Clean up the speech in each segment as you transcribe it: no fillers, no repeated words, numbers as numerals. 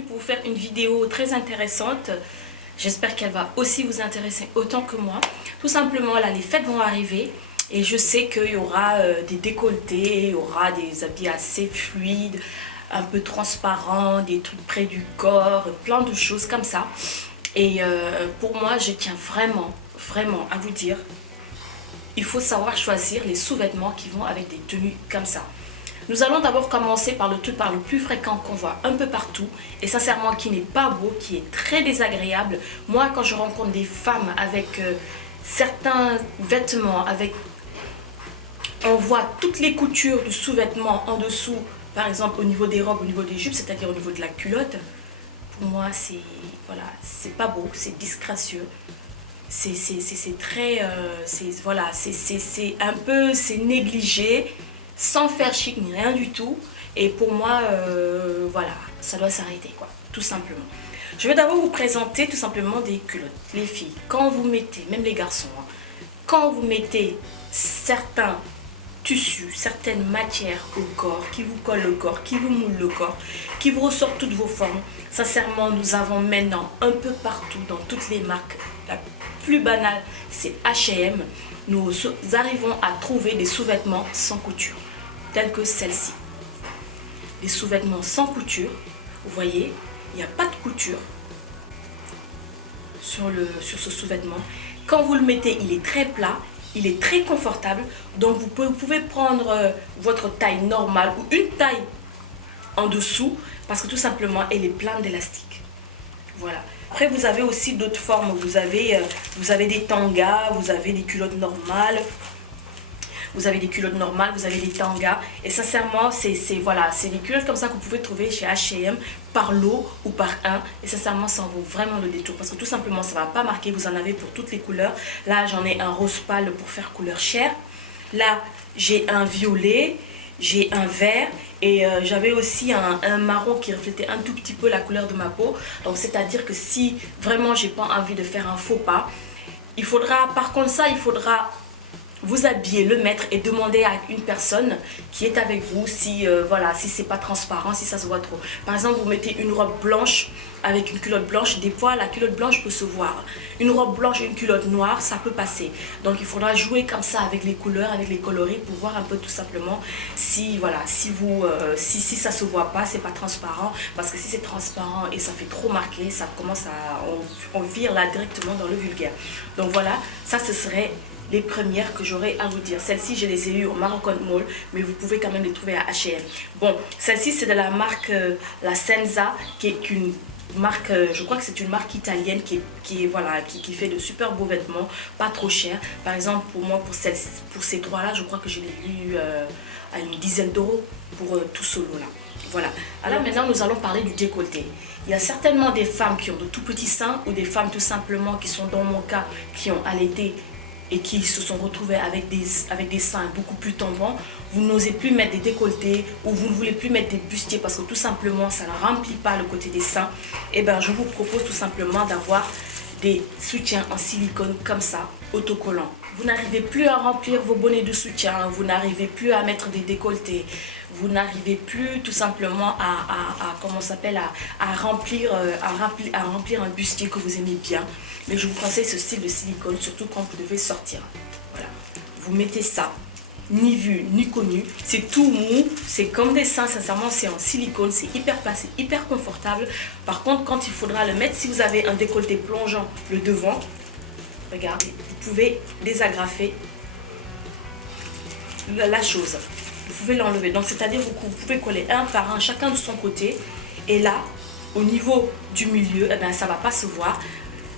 aujourd'hui pour vous faire une vidéo très intéressante. J'espère qu'elle va aussi vous intéresser autant que moi. Tout simplement, là, les fêtes vont arriver et je sais qu'il y aura des décolletés, il y aura des habits assez fluides, un peu transparents, des trucs près du corps, plein de choses comme ça. Et pour moi, je tiens vraiment à vous dire, il faut savoir choisir les sous-vêtements qui vont avec des tenues comme ça. Nous allons d'abord commencer par le truc le plus fréquent qu'on voit un peu partout et sincèrement qui n'est pas beau, qui est très désagréable. Moi, quand je rencontre des femmes avec certains vêtements, on voit toutes les coutures du sous-vêtement en dessous, par exemple au niveau des robes, au niveau des jupes, c'est-à-dire au niveau de la culotte. Pour moi, c'est pas beau, c'est disgracieux. C'est très, c'est un peu, c'est négligé, sans faire chic ni rien du tout. Et pour moi, voilà, ça doit s'arrêter, quoi, tout simplement. Je vais d'abord vous présenter tout simplement des culottes. Les filles, quand vous mettez, même les garçons, hein, quand vous mettez certains tissus, certaines matières au corps, qui vous collent le corps, qui vous moulent le corps, qui vous ressortent toutes vos formes. Sincèrement, nous avons maintenant un peu partout, dans toutes les marques, la plus banale, c'est H&M. Nous arrivons à trouver des sous-vêtements sans couture, tels que celle-ci. Des sous-vêtements sans couture, vous voyez, il n'y a pas de couture sur ce sous-vêtement. Quand vous le mettez, il est très plat. Il est très confortable, donc vous pouvez prendre votre taille normale ou une taille en dessous parce que tout simplement elle est pleine d'élastique. Voilà. Après vous avez aussi d'autres formes, vous avez des tangas, vous avez des culottes normales. Vous avez des culottes normales, vous avez des tangas. Et sincèrement, c'est des culottes comme ça que vous pouvez trouver chez H&M par lot ou par un. Et sincèrement, ça en vaut vraiment le détour. Parce que tout simplement, ça ne va pas marquer. Vous en avez pour toutes les couleurs. Là, j'en ai un rose pâle pour faire couleur chair. Là, j'ai un violet. J'ai un vert. Et j'avais aussi un marron qui reflétait un tout petit peu la couleur de ma peau. Donc, c'est-à-dire que si vraiment, j'ai pas envie de faire un faux pas, il faudra, par contre ça, il faudra vous habiller, le mettre et demander à une personne qui est avec vous si si c'est pas transparent, si ça se voit trop. Par exemple, vous mettez une robe blanche avec une culotte blanche, des fois la culotte blanche peut se voir. Une robe blanche et une culotte noire, ça peut passer. Donc il faudra jouer comme ça avec les couleurs, avec les coloris pour voir un peu tout simplement si si ça se voit pas, c'est pas transparent. Parce que si c'est transparent et ça fait trop marqué, ça commence on vire là directement dans le vulgaire. Donc voilà, ça ce serait les premières que j'aurais à vous dire. Celles-ci, je les ai eues au Moroccan Mall, mais vous pouvez quand même les trouver à H&M. Bon, celle-ci, c'est de la marque la Senza, qui est une marque, je crois que c'est une marque italienne qui fait de super beaux vêtements, pas trop chers. Par exemple, pour moi, pour ces trois-là, je crois que je les ai eu à une dizaine d'euros pour tout ce lot-là. Voilà. Alors maintenant, nous allons parler du décolleté. Il y a certainement des femmes qui ont de tout petits seins ou des femmes tout simplement qui sont dans mon cas, qui ont allaité et qui se sont retrouvés avec des seins beaucoup plus tombants. Vous n'osez plus mettre des décolletés ou vous ne voulez plus mettre des bustiers parce que tout simplement ça ne remplit pas le côté des seins. Et bien je vous propose tout simplement d'avoir des soutiens en silicone comme ça, autocollants. Vous n'arrivez plus à remplir vos bonnets de soutien, vous n'arrivez plus à mettre des décolletés, vous n'arrivez plus tout simplement à remplir un bustier que vous aimez bien. Mais je vous conseille ce style de silicone, surtout quand vous devez sortir. Voilà. Vous mettez ça, ni vu, ni connu. C'est tout mou, c'est comme des seins, sincèrement, c'est en silicone, c'est hyper placé, hyper confortable. Par contre, quand il faudra le mettre, si vous avez un décolleté plongeant le devant, regardez, vous pouvez désagrafer la chose. Vous pouvez l'enlever. Donc, c'est-à-dire vous pouvez coller un par un, chacun de son côté. Et là, au niveau du milieu, eh bien, ça ne va pas se voir.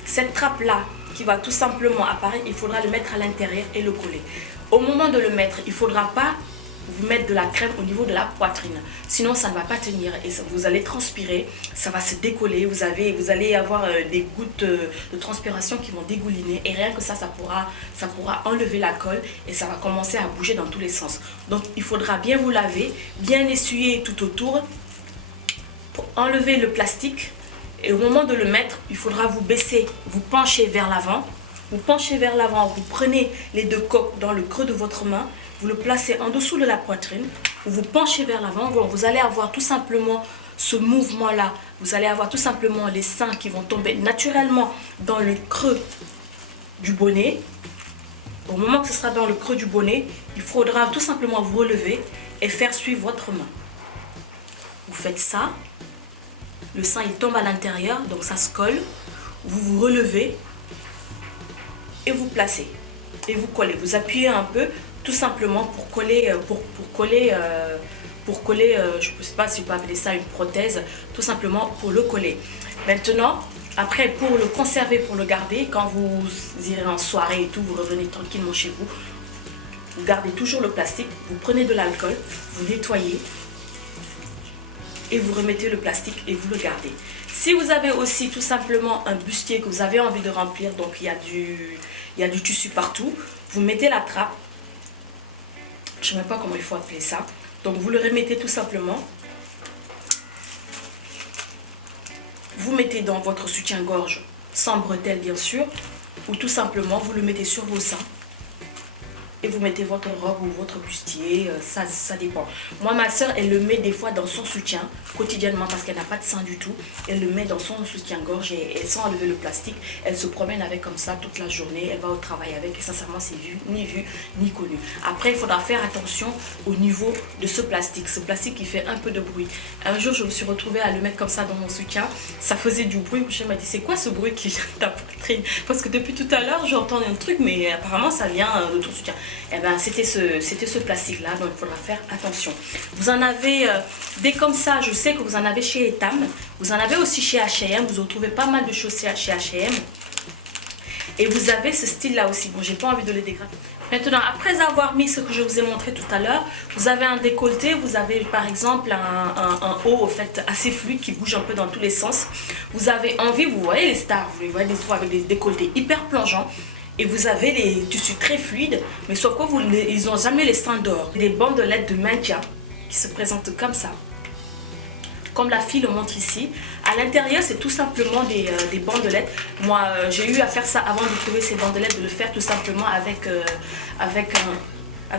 Cette trappe-là qui va tout simplement apparaître, il faudra le mettre à l'intérieur et le coller. Au moment de le mettre, il ne faudra pas vous mettre de la crème au niveau de la poitrine. Sinon, ça ne va pas tenir et vous allez transpirer, ça va se décoller. Vous allez avoir des gouttes de transpiration qui vont dégouliner. Et rien que ça pourra enlever la colle et ça va commencer à bouger dans tous les sens. Donc, il faudra bien vous laver, bien essuyer tout autour pour enlever le plastique. Et au moment de le mettre, il faudra vous baisser, vous pencher vers l'avant. Vous penchez vers l'avant, vous prenez les deux coques dans le creux de votre main, vous le placez en dessous de la poitrine, vous vous penchez vers l'avant, vous allez avoir tout simplement ce mouvement-là, vous allez avoir tout simplement les seins qui vont tomber naturellement dans le creux du bonnet. Au moment que ce sera dans le creux du bonnet, il faudra tout simplement vous relever et faire suivre votre main. Vous faites ça, le sein il tombe à l'intérieur, donc ça se colle. Vous vous relevez et vous placez. Et vous collez. Vous appuyez un peu, tout simplement pour coller, je ne sais pas si vous pouvez appeler ça une prothèse, tout simplement pour le coller. Maintenant, après, pour le conserver, pour le garder, quand vous irez en soirée et tout, vous revenez tranquillement chez vous, vous gardez toujours le plastique, vous prenez de l'alcool, vous nettoyez et vous remettez le plastique et vous le gardez. Si vous avez aussi tout simplement un bustier que vous avez envie de remplir, donc il y a du tissu partout, vous mettez la trappe, je ne sais même pas comment il faut appeler ça, donc vous le remettez tout simplement. Vous mettez dans votre soutien-gorge, sans bretelles bien sûr, ou tout simplement vous le mettez sur vos seins. Et vous mettez votre robe ou votre bustier, ça dépend. Moi, ma soeur, elle le met des fois dans son soutien, quotidiennement, parce qu'elle n'a pas de sein du tout. Elle le met dans son soutien-gorge et elle, sans enlever le plastique, elle se promène avec comme ça toute la journée. Elle va au travail avec et sincèrement, c'est vu ni connu. Après, il faudra faire attention au niveau de ce plastique. Ce plastique qui fait un peu de bruit. Un jour, je me suis retrouvée à le mettre comme ça dans mon soutien. Ça faisait du bruit. Je me dit, c'est quoi ce bruit qui vient de ta poitrine? Parce que depuis tout à l'heure, j'entendais un truc, mais apparemment, ça vient de ton soutien. Eh ben, c'était ce plastique là, donc il faudra faire attention. Vous en avez des comme ça, je sais que vous en avez chez Etam, vous en avez aussi chez H&M, vous retrouvez pas mal de choses chez H&M. Et vous avez ce style là aussi, bon j'ai pas envie de les dégrader. Maintenant, après avoir mis ce que je vous ai montré tout à l'heure, vous avez un décolleté, vous avez par exemple un haut au fait assez fluide qui bouge un peu dans tous les sens. Vous avez envie, vous voyez les stars, vous voyez des fois avec des décolletés hyper plongeants. Et vous avez les tissus très fluides, mais sauf que ils n'ont jamais les seins d'or. Des bandelettes de maintien qui se présentent comme ça. Comme la fille le montre ici. À l'intérieur, c'est tout simplement des bandelettes. Moi, j'ai eu à faire ça avant de trouver ces bandelettes, de le faire tout simplement avec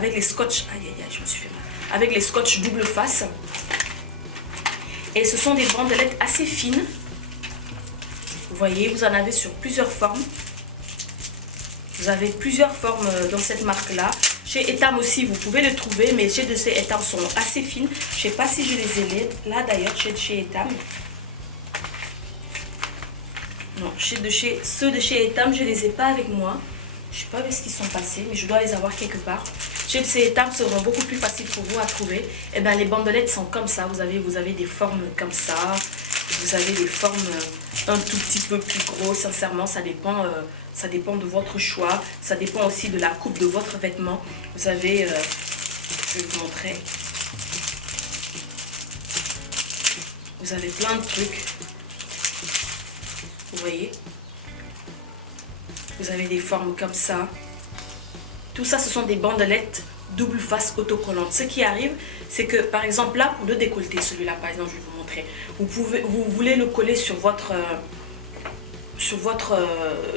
les scotch. Aïe, aïe, aïe, je me suis fait mal. Avec les scotch double face. Et ce sont des bandelettes assez fines. Vous voyez, vous en avez sur plusieurs formes. Vous avez plusieurs formes dans cette marque-là. Chez Etam aussi, vous pouvez les trouver, mais chez de ces Etam sont assez fines. Je ne sais pas si je les ai là d'ailleurs, chez Etam. Non, ceux de chez Etam, je ne les ai pas avec moi. Je ne sais pas où est-ce qu'ils sont passés, mais je dois les avoir quelque part. Chez ces Etam seront beaucoup plus faciles pour vous à trouver. Et bien, les bandelettes sont comme ça. Vous avez des formes comme ça. Vous avez des formes un tout petit peu plus grosses. Sincèrement, ça dépend de votre choix. Ça dépend aussi de la coupe de votre vêtement. Vous avez, je vais vous montrer. Vous avez plein de trucs. Vous voyez? Vous avez des formes comme ça. Tout ça, ce sont des bandelettes double face autocollantes. Ce qui arrive, c'est que par exemple là, pour le décolleté, celui-là par exemple, je vais vous montrer. Vous voulez le coller sur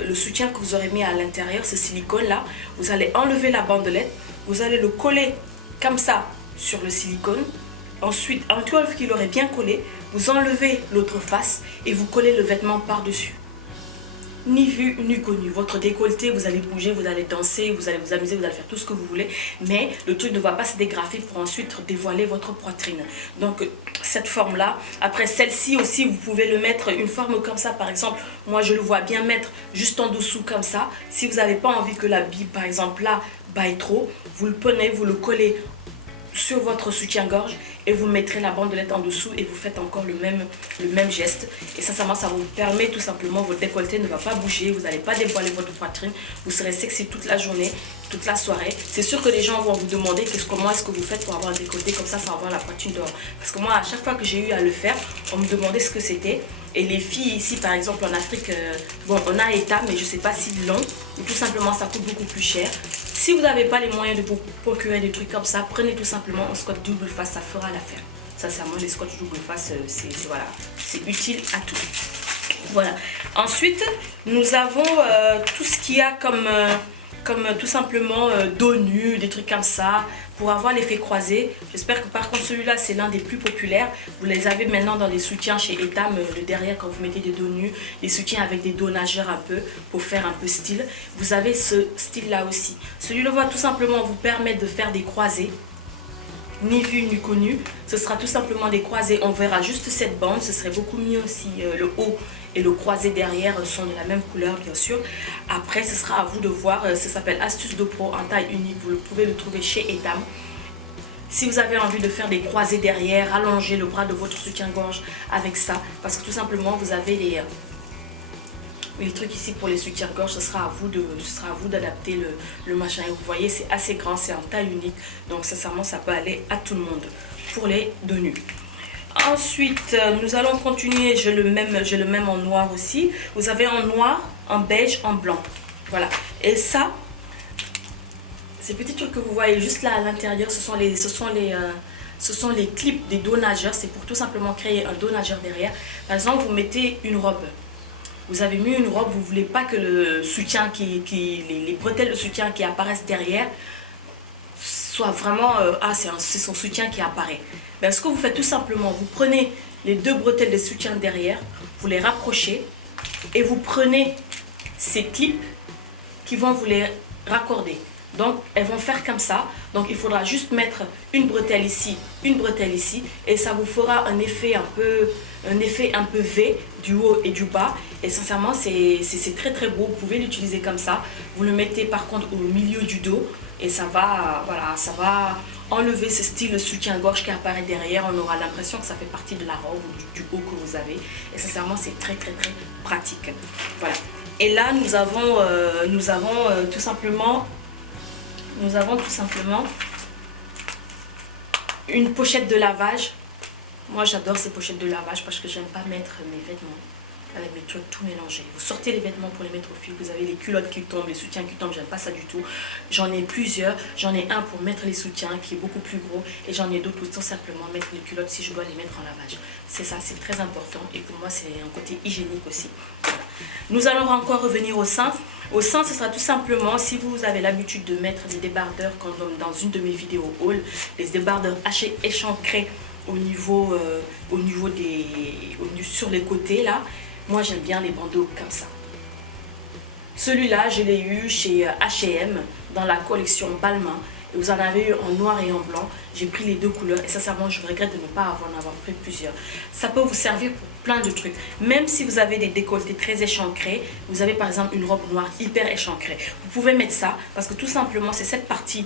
le soutien que vous aurez mis à l'intérieur, ce silicone là. Vous allez enlever la bandelette, vous allez le coller comme ça sur le silicone. Ensuite, une fois qu'il aurait bien collé, vous enlevez l'autre face et vous collez le vêtement par-dessus. Ni vu, ni connu. Votre décolleté, vous allez bouger, vous allez danser, vous allez vous amuser, vous allez faire tout ce que vous voulez. Mais le truc ne va pas se dégrafer pour ensuite dévoiler votre poitrine. Donc, cette forme-là. Après, celle-ci aussi, vous pouvez le mettre une forme comme ça. Par exemple, moi, je le vois bien mettre juste en dessous comme ça. Si vous n'avez pas envie que la bille, par exemple, là, baille trop, vous le prenez, vous le collez sur votre soutien-gorge et vous mettrez la bandelette en dessous et vous faites encore le même geste. Et sincèrement, ça vous permet tout simplement, votre décolleté ne va pas bouger, vous n'allez pas dévoiler votre poitrine, vous serez sexy toute la journée, toute la soirée. C'est sûr que les gens vont vous demander comment est-ce que vous faites pour avoir un décolleté comme ça sans avoir la poitrine dehors. Parce que moi, à chaque fois que j'ai eu à le faire, on me demandait ce que c'était. Et les filles ici, par exemple en Afrique, bon, on a Etam, mais je ne sais pas si long, ou tout simplement ça coûte beaucoup plus cher. Si vous n'avez pas les moyens de vous procurer des trucs comme ça, prenez tout simplement un scotch double face, ça fera l'affaire. Sincèrement, les scotch double face, c'est utile à tout. Voilà. Ensuite, nous avons tout ce qu'il y a comme tout simplement dos nu, des trucs comme ça, pour avoir l'effet croisé. J'espère que par contre celui-là c'est l'un des plus populaires. Vous les avez maintenant dans les soutiens chez Etam, le derrière quand vous mettez des dos nus, les soutiens avec des dos nageurs un peu, pour faire un peu style. Vous avez ce style-là aussi. Celui-là va tout simplement vous permettre de faire des croisés. Ni vu ni connu, ce sera tout simplement des croisés. On verra juste cette bande, ce serait beaucoup mieux si le haut et le croisé derrière sont de la même couleur bien sûr. Après ce sera à vous de voir, ça s'appelle Astuce de Pro en taille unique, vous pouvez le trouver chez Etam. Si vous avez envie de faire des croisés derrière, allonger le bras de votre soutien-gorge avec ça, parce que tout simplement vous avez les trucs ici pour les soutiens-gorge, ce sera à vous d'adapter le machin. Et vous voyez, c'est assez grand, c'est en taille unique. Donc sincèrement, ça peut aller à tout le monde pour les dos nus. Ensuite, nous allons continuer. J'ai le même en noir aussi. Vous avez en noir, en beige, en blanc. Voilà. Et ça, ces petits trucs que vous voyez juste là à l'intérieur, ce sont les clips des dos nageurs. C'est pour tout simplement créer un dos nageur derrière. Par exemple, vous mettez une robe. Vous avez mis une robe, vous ne voulez pas que le soutien, les bretelles de soutien qui apparaissent derrière soit vraiment, c'est son soutien qui apparaît. Ben, ce que vous faites tout simplement, vous prenez les deux bretelles de soutien derrière, vous les rapprochez et vous prenez ces clips qui vont vous les raccorder. Donc elles vont faire comme ça. Donc il faudra juste mettre une bretelle ici et ça vous fera un effet un peu V du haut et du bas. Et sincèrement c'est très très beau. Vous pouvez l'utiliser comme ça. Vous le mettez par contre au milieu du dos et ça va, voilà, ça va enlever ce style de soutien-gorge qui apparaît derrière. On aura l'impression que ça fait partie de la robe ou du haut que vous avez. Et sincèrement c'est très très très pratique. Voilà. Et là nous avons tout simplement une pochette de lavage. Moi j'adore ces pochettes de lavage parce que j'aime pas mettre mes vêtements avec mes trucs tout mélangés. Vous sortez les vêtements pour les mettre au fil, vous avez les culottes qui tombent, les soutiens qui tombent, j'aime pas ça du tout. J'en ai plusieurs, j'en ai un pour mettre les soutiens qui est beaucoup plus gros et j'en ai d'autres pour tout simplement mettre les culottes si je dois les mettre en lavage. C'est ça, c'est très important et pour moi c'est un côté hygiénique aussi. Voilà. Nous allons encore revenir au sein. Au sein, ce sera tout simplement, si vous avez l'habitude de mettre des débardeurs comme dans une de mes vidéos haul, les débardeurs échancrés sur les côtés là. Moi j'aime bien les bandeaux comme ça. Celui-là je l'ai eu chez H&M dans la collection Balmain. Et vous en avez eu en noir et en blanc. J'ai pris les deux couleurs et sincèrement je regrette de ne pas en avoir pris plusieurs. Ça peut vous servir pour plein de trucs. Même si vous avez des décolletés très échancrés, vous avez par exemple une robe noire hyper échancrée. Vous pouvez mettre ça parce que tout simplement c'est cette partie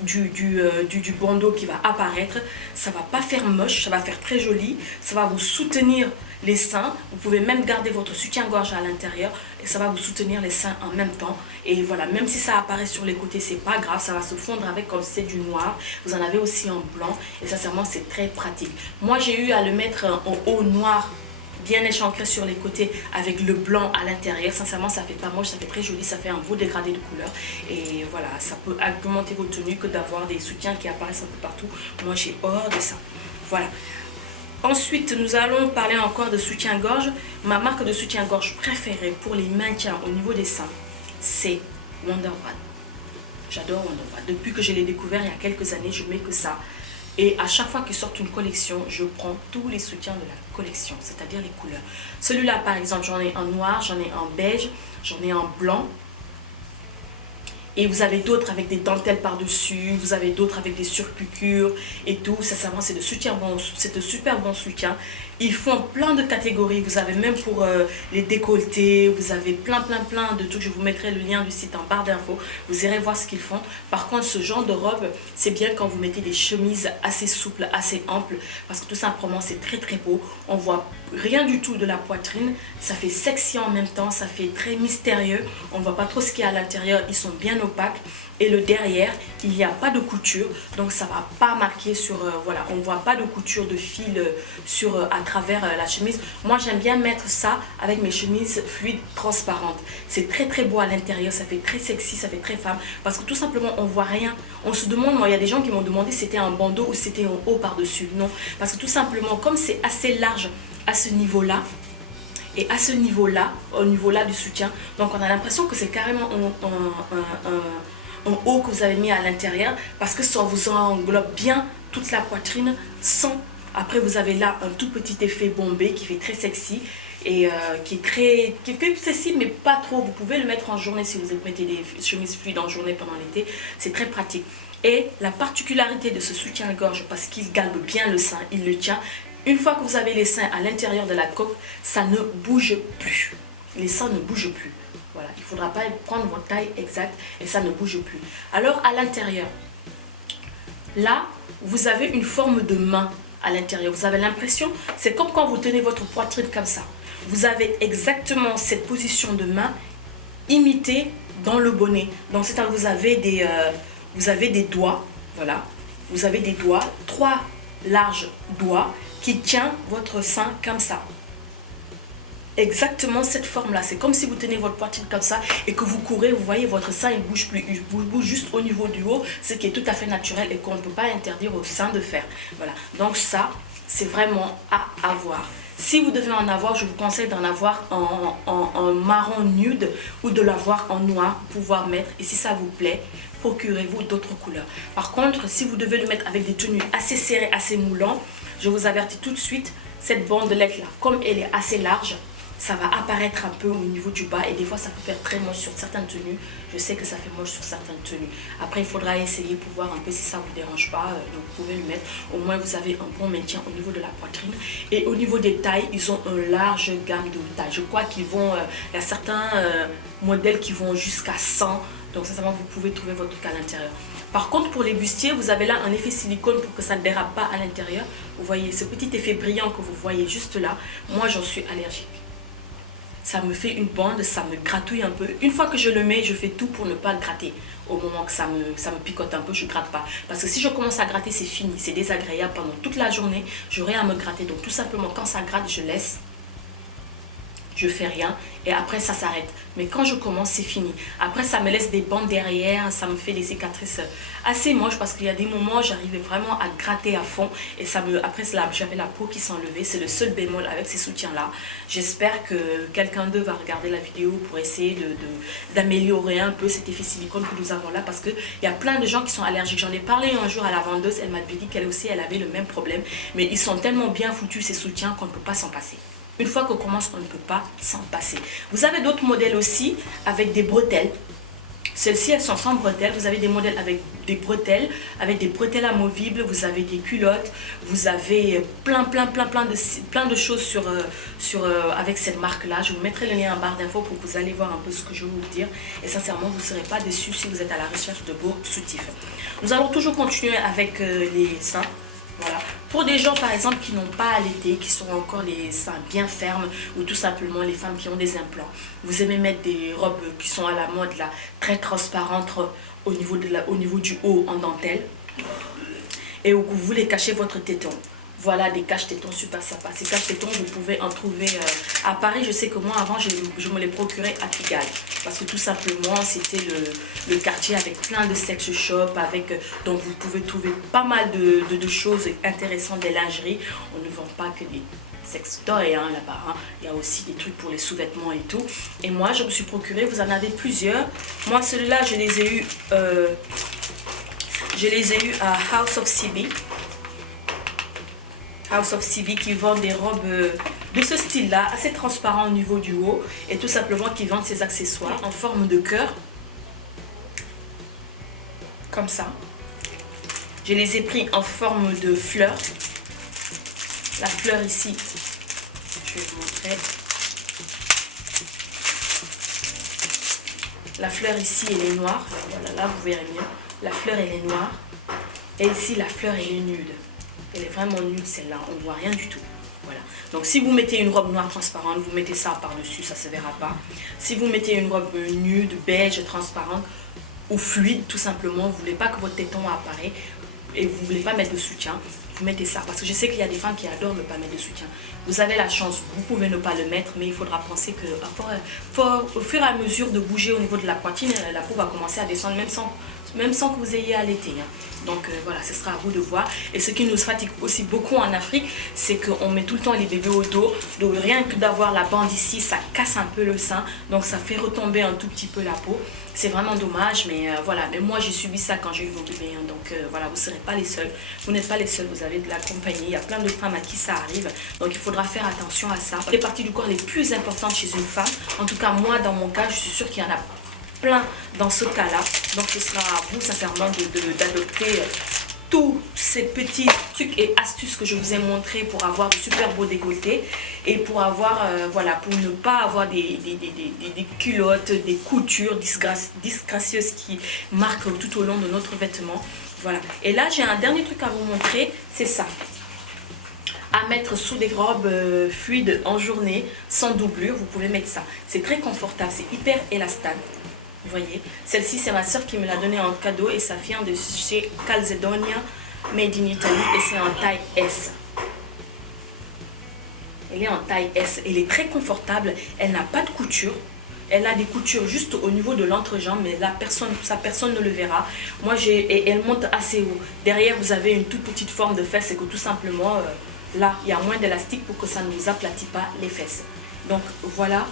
du bandeau qui va apparaître. Ça va pas faire moche, ça va faire très joli, ça va vous soutenir les seins. Vous pouvez même garder votre soutien-gorge à l'intérieur et ça va vous soutenir les seins en même temps. Et voilà, même si ça apparaît sur les côtés, c'est pas grave, ça va se fondre avec comme c'est du noir. Vous en avez aussi en blanc et sincèrement c'est très pratique. Moi j'ai eu à le mettre en haut noir bien échancré sur les côtés avec le blanc à l'intérieur. Sincèrement ça fait pas moche, ça fait très joli, ça fait un beau dégradé de couleur et voilà, ça peut augmenter vos tenues que d'avoir des soutiens qui apparaissent un peu partout. Moi j'ai horreur de ça. Voilà. Ensuite nous allons parler encore de soutien-gorge. Ma marque de soutien-gorge préférée pour les maintiens au niveau des seins, c'est Wonderbrand. J'adore Wonderbrand. Depuis que je l'ai découvert il y a quelques années, je mets que ça. Et à chaque fois qu'ils sortent une collection, je prends tous les soutiens de la collection, c'est-à-dire les couleurs. Celui-là, par exemple, j'en ai en noir, j'en ai en beige, j'en ai en blanc. Et vous avez d'autres avec des dentelles par-dessus, vous avez d'autres avec des surpiqûres et tout. Sincèrement, c'est de super bons soutiens. Ils font plein de catégories. Vous avez même pour les décolletés, vous avez plein de trucs. Je vous mettrai le lien du site en barre d'infos. Vous irez voir ce qu'ils font. Par contre, ce genre de robe, c'est bien quand vous mettez des chemises assez souples, assez amples. Parce que tout simplement, c'est très très beau. On voit rien du tout de la poitrine. Ça fait sexy en même temps. Ça fait très mystérieux. On ne voit pas trop ce qu'il y a à l'intérieur. Ils sont bien opaque et le derrière il n'y a pas de couture donc ça va pas marquer sur voilà, on voit pas de couture de fil à travers la chemise. Moi j'aime bien mettre ça avec mes chemises fluides transparentes, c'est très très beau à l'intérieur, ça fait très sexy, ça fait très femme parce que tout simplement on voit rien. On se demande, moi il y a des gens qui m'ont demandé si c'était un bandeau ou c'était en haut par dessus. Non, parce que tout simplement comme c'est assez large à ce niveau là, et à ce niveau-là, au niveau-là du soutien, donc on a l'impression que c'est carrément un haut que vous avez mis à l'intérieur parce que ça vous englobe bien toute la poitrine sans. Après vous avez là un tout petit effet bombé qui fait très sexy et qui fait sexy mais pas trop. Vous pouvez le mettre en journée si vous mettez des chemises fluides en journée pendant l'été, c'est très pratique. Et la particularité de ce soutien-gorge, parce qu'il galbe bien le sein, il le tient. Une fois que vous avez les seins à l'intérieur de la coque, ça ne bouge plus. Les seins ne bougent plus. Voilà, il ne faudra pas prendre votre taille exacte et ça ne bouge plus. Alors à l'intérieur, là, vous avez une forme de main à l'intérieur. Vous avez l'impression, c'est comme quand vous tenez votre poitrine comme ça. Vous avez exactement cette position de main imitée dans le bonnet. Donc c'est-à-dire que vous avez des doigts, voilà. Vous avez des doigts, 3 larges doigts qui tiennent votre sein comme ça. Exactement cette forme là, c'est comme si vous tenez votre poitrine comme ça et que vous courez, vous voyez votre sein il bouge plus, il bouge juste au niveau du haut, ce qui est tout à fait naturel et qu'on ne peut pas interdire au sein de faire. Voilà, donc ça c'est vraiment à avoir. Si vous devez en avoir, je vous conseille d'en avoir en marron nude ou de l'avoir en noir pour pouvoir mettre, et si ça vous plaît, procurez-vous d'autres couleurs. Par contre, si vous devez le mettre avec des tenues assez serrées, assez moulantes, je vous avertis tout de suite, cette bandelette là, comme elle est assez large, ça va apparaître un peu au niveau du bas et des fois ça peut faire très moche sur certaines tenues. Je sais que ça fait moche sur certaines tenues. Après il faudra essayer pour voir un peu si ça ne vous dérange pas. Donc vous pouvez le mettre. Au moins vous avez un bon maintien au niveau de la poitrine. Et au niveau des tailles, ils ont une large gamme de tailles. Je crois qu'ils vont, il y a certains modèles qui vont jusqu'à 100. Donc sincèrement vous pouvez trouver votre truc à l'intérieur. Par contre pour les bustiers, vous avez là un effet silicone pour que ça ne dérape pas à l'intérieur. Vous voyez ce petit effet brillant que vous voyez juste là. Moi j'en suis allergique. Ça me fait une bande, ça me gratouille un peu. Une fois que je le mets, je fais tout pour ne pas le gratter. Au moment que ça me picote un peu, je ne gratte pas. Parce que si je commence à gratter, c'est fini. C'est désagréable pendant toute la journée. J'aurai à me gratter. Donc tout simplement, quand ça gratte, je laisse. Je fais rien et après ça s'arrête. Mais quand je commence, c'est fini. Après, ça me laisse des bandes derrière, ça me fait des cicatrices assez moches parce qu'il y a des moments où j'arrivais vraiment à gratter à fond et ça me, après cela, j'avais la peau qui s'enlevait. C'est le seul bémol avec ces soutiens-là. J'espère que quelqu'un d'eux va regarder la vidéo pour essayer d'améliorer un peu cet effet silicone que nous avons là parce qu'il y a plein de gens qui sont allergiques. J'en ai parlé un jour à la vendeuse, elle m'avait dit qu'elle aussi, elle avait le même problème. Mais ils sont tellement bien foutus ces soutiens qu'on ne peut pas s'en passer. Une fois qu'on commence, on ne peut pas s'en passer. Vous avez d'autres modèles aussi avec des bretelles. Celles-ci, elles sont sans bretelles. Vous avez des modèles avec des bretelles amovibles. Vous avez des culottes. Vous avez plein de choses avec cette marque-là. Je vous mettrai le lien en barre d'infos pour que vous allez voir un peu ce que je vais vous dire. Et sincèrement, vous ne serez pas déçus si vous êtes à la recherche de beaux soutifs. Nous allons toujours continuer avec les seins. Voilà. Pour des gens par exemple qui n'ont pas allaité, qui sont encore les seins bien fermes ou tout simplement les femmes qui ont des implants. Vous aimez mettre des robes qui sont à la mode là, très transparentes au niveau du haut en dentelle et où vous voulez cacher votre téton. Voilà des cache-tétons super sympas. Ces cache-tétons, vous pouvez en trouver à Paris. Je sais que moi, avant, je me les procurais à Pigalle. Parce que tout simplement, c'était le quartier avec plein de sex shop. Donc, vous pouvez trouver pas mal de choses intéressantes, des lingeries. On ne vend pas que des sex toys là-bas. Il y a aussi des trucs pour les sous-vêtements et tout. Et moi, je me suis procuré. Vous en avez plusieurs. Moi, celui-là, je les ai eus à House of CB. House of CB qui vend des robes de ce style-là, assez transparent au niveau du haut et tout simplement qui vendent ses accessoires en forme de cœur, comme ça. Je les ai pris en forme de fleur. La fleur ici, je vais vous montrer. La fleur ici, elle est noire. Voilà, là vous verrez mieux. La fleur, elle est noire. Et ici, la fleur, elle est nude. Elle est vraiment nude celle-là, on ne voit rien du tout. Voilà. Donc si vous mettez une robe noire transparente, vous mettez ça par-dessus, ça ne se verra pas. Si vous mettez une robe nude, beige, transparente ou fluide, tout simplement, vous ne voulez pas que votre téton apparaisse et vous ne voulez pas mettre de soutien, vous mettez ça. Parce que je sais qu'il y a des femmes qui adorent ne pas mettre de soutien. Vous avez la chance, vous pouvez ne pas le mettre, mais il faudra penser que au fur et à mesure de bouger au niveau de la poitrine, la peau va commencer à descendre, même sans même sans que vous ayez à allaiter. Donc voilà, ce sera à vous de voir. Et ce qui nous fatigue aussi beaucoup en Afrique, c'est qu'on met tout le temps les bébés au dos. Donc rien que d'avoir la bande ici, ça casse un peu le sein. Donc ça fait retomber un tout petit peu la peau. C'est vraiment dommage, mais voilà. Mais moi, j'ai subi ça quand j'ai eu vos bébés. Donc voilà, vous ne serez pas les seuls. Vous n'êtes pas les seuls, vous avez de la compagnie. Il y a plein de femmes à qui ça arrive. Donc il faudra faire attention à ça. Les parties du corps les plus importantes chez une femme. En tout cas, moi, dans mon cas, je suis sûre qu'il y en a plein dans ce cas-là. Donc ce sera à vous sincèrement d'adopter tous ces petits trucs et astuces que je vous ai montrés pour avoir de super beaux décolletés et pour avoir voilà, pour ne pas avoir des culottes, des coutures disgracieuses qui marquent tout au long de notre vêtement. Voilà. Et là j'ai un dernier truc à vous montrer, c'est ça, à mettre sous des robes fluides en journée sans doublure. Vous pouvez mettre ça, c'est très confortable, c'est hyper élastable. Vous voyez, celle-ci c'est ma soeur qui me l'a donnée en cadeau et ça vient de chez Calzedonia, made in Italy, et c'est en taille S. Elle est en taille S, elle est très confortable, elle n'a pas de couture. Elle a des coutures juste au niveau de l'entrejambe, mais là personne ne le verra. Moi et elle monte assez haut. Derrière vous avez une toute petite forme de fesse, et que tout simplement là il y a moins d'élastique pour que ça ne vous aplatit pas les fesses. Donc voilà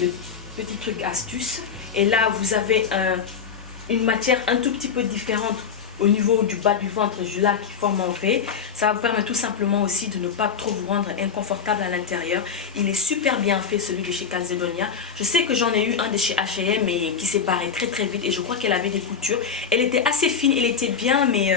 le petit truc astuce. Et là vous avez une matière un tout petit peu différente au niveau du bas du ventre, là qui forme en V. Ça va vous permettre tout simplement aussi de ne pas trop vous rendre inconfortable à l'intérieur. Il est super bien fait, celui de chez Calzedonia. Je sais que j'en ai eu un de chez H&M mais qui s'est barré très très vite, et je crois qu'elle avait des coutures. Elle était assez fine, elle était bien, mais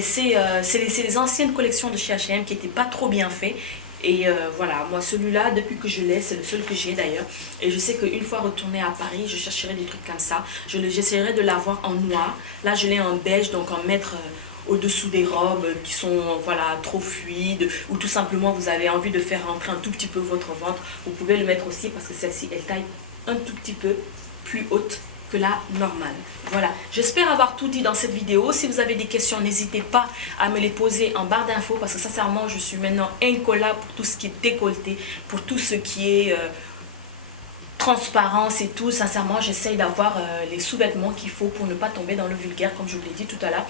c'est les anciennes collections de chez H&M qui n'étaient pas trop bien faites. Et voilà, moi celui-là, depuis que je l'ai, c'est le seul que j'ai d'ailleurs. Et je sais qu'une fois retournée à Paris, je chercherai des trucs comme ça. J'essaierai de l'avoir en noir. Là, je l'ai en beige, donc en mettre au-dessous des robes qui sont voilà, trop fluides. Ou tout simplement, vous avez envie de faire rentrer un tout petit peu votre ventre. Vous pouvez le mettre aussi parce que celle-ci, elle taille un tout petit peu plus haute que la normale. Voilà, j'espère avoir tout dit dans cette vidéo. Si vous avez des questions, n'hésitez pas à me les poser en barre d'infos, parce que sincèrement je suis maintenant incollable pour tout ce qui est décolleté, pour tout ce qui est transparence et tout. Sincèrement j'essaye d'avoir les sous-vêtements qu'il faut pour ne pas tomber dans le vulgaire, comme je vous l'ai dit tout à l'heure.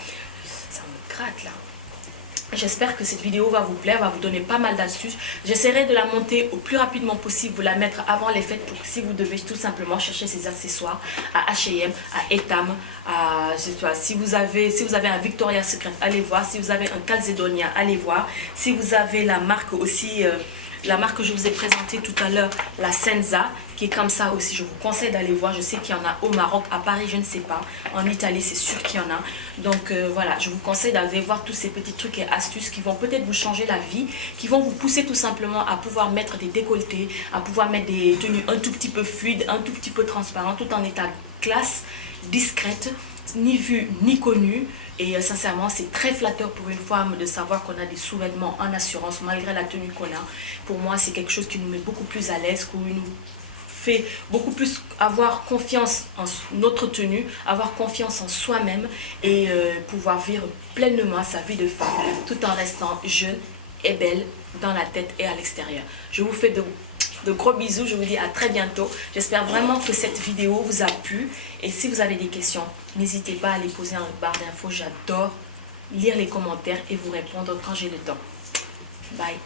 Ça me gratte là. J'espère que cette vidéo va vous plaire, va vous donner pas mal d'astuces. J'essaierai de la monter au plus rapidement possible, vous la mettre avant les fêtes, pour que si vous devez tout simplement chercher ces accessoires à H&M, à Etam, si vous avez un Victoria's Secret, allez voir. Si vous avez un Calzedonia, allez voir. Si vous avez la marque aussi, la marque que je vous ai présentée tout à l'heure, la Senza, qui est comme ça aussi, je vous conseille d'aller voir. Je sais qu'il y en a au Maroc, à Paris je ne sais pas, en Italie c'est sûr qu'il y en a. Donc voilà, je vous conseille d'aller voir tous ces petits trucs et astuces qui vont peut-être vous changer la vie, qui vont vous pousser tout simplement à pouvoir mettre des décolletés, à pouvoir mettre des tenues un tout petit peu fluides, un tout petit peu transparentes, tout en état classe, discrète, ni vue ni connue. Et sincèrement c'est très flatteur pour une femme de savoir qu'on a des sous-vêtements en assurance malgré la tenue qu'on a. Pour moi c'est quelque chose qui nous met beaucoup plus à l'aise, qui nous fait beaucoup plus avoir confiance en notre tenue, avoir confiance en soi-même, et pouvoir vivre pleinement sa vie de femme tout en restant jeune et belle dans la tête et à l'extérieur. Je vous fais de gros bisous, je vous dis à très bientôt. J'espère vraiment que cette vidéo vous a plu, et si vous avez des questions, n'hésitez pas à les poser en barre d'infos. J'adore lire les commentaires et vous répondre quand j'ai le temps. Bye.